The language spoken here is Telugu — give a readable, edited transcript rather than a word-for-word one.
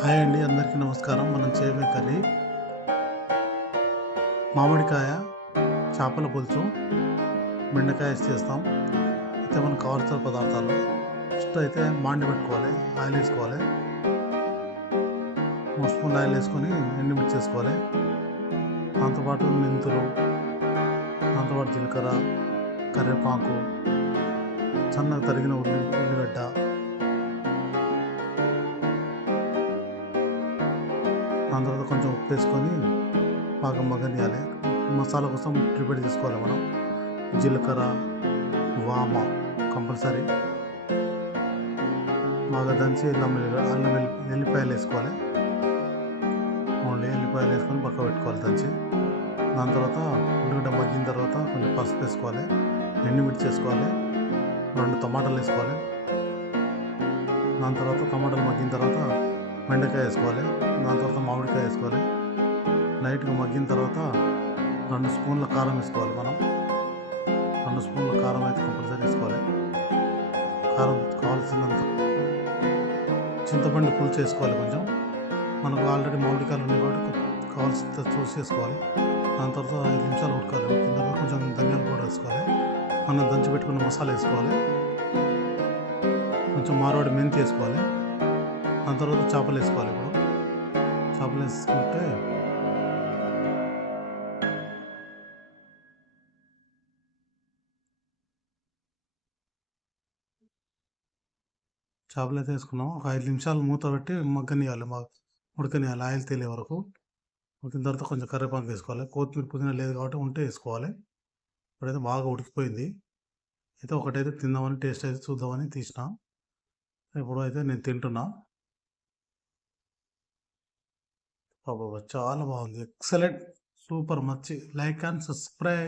హాయ్ అండి, అందరికీ నమస్కారం. మనం చేయబోయే కర్రీ మామిడికాయ చేపల పులుసు, బెండకాయ వేసి చేస్తాం. అయితే మనకు కావాల్సిన పదార్థాలు ఫస్ట్ అయితే మాండి పెట్టుకోవాలి, ఆయిల్ వేసుకోవాలి. 3 స్పూన్లు ఆయిల్ వేసుకొని ఎండుమిర్చి వేసుకోవాలి. దాంతోపాటు మెంతులు, దాంతోపాటు జీలకర్ర, కరివేపాకు, సన్నగా తరిగిన ఉల్లిగడ్డ, దాని తర్వాత కొంచెం ఉప్పు వేసుకొని బాగా మగ్గనియాలి. మసాలా కోసం ప్రిపేర్ చేసుకోవాలి మనం. జీలకర్ర, వామ కంపల్సరీ బాగా దంచి అల్లం ఎల్లిపాయలు వేసుకోవాలి. ఓన్లీ ఎల్లిపాయలు వేసుకొని పక్క పెట్టుకోవాలి దంచి. దాని తర్వాత ఉల్లిగడ్డ మగ్గిన తర్వాత కొంచెం పసుపు వేసుకోవాలి, ఎండుమిర్చి వేసుకోవాలి, 2 టమాటాలు వేసుకోవాలి. దాని తర్వాత టమాటాలు మగ్గిన తర్వాత బెండకాయ వేసుకోవాలి. దాని తర్వాత మామిడికాయ వేసుకోవాలి. లైట్గా మగ్గిన తర్వాత 2 స్పూన్ల కారం వేసుకోవాలి. మనం 2 స్పూన్ల కారం అయితే కంపల్సరీ వేసుకోవాలి. కారం కావాల్సినంత చింతపండు పులుసు వేసుకోవాలి. కొంచెం మనకు ఆల్రెడీ మామిడికాయలు ఉన్నాయి కాబట్టి కావాల్సినంత చూసి వేసుకోవాలి. దాని తర్వాత 5 నిమిషాలు ఉడకాలి. ఉడికిన తర్వాత కొంచెం ధనియాల పొడి వేసుకోవాలి. మనం దంచి పెట్టుకున్న మసాలా వేసుకోవాలి. కొంచెం మార్వాడి మెంతి వేసుకోవాలి. దాని తర్వాత చేపలు వేసుకోవాలి. ఇప్పుడు చేపలు వేసుకుంటే చేపలు అయితే వేసుకున్నాం. ఒక 5 నిమిషాలు మూత పెట్టి మగ్గనియాలి, ఉడకనియాలి ఆయిల్ తేలే వరకు. ఉడికిన తర్వాత కొంచెం కరివేపాకు వేసుకోవాలి. కొత్తిమీర, పుదీనా లేదు కాబట్టి ఉంటే వేసుకోవాలి. ఇప్పుడైతే బాగా ఉడికిపోయింది. అయితే ఒకటైతే తిందామని, టేస్ట్ అయితే చూద్దామని తీసిన. ఇప్పుడు అయితే నేను తింటున్నా. బాబా చాలా బాగుంది, ఎక్సలెంట్, సూపర్. మచ్చి లైక్ అండ్ సబ్స్క్రైబ్.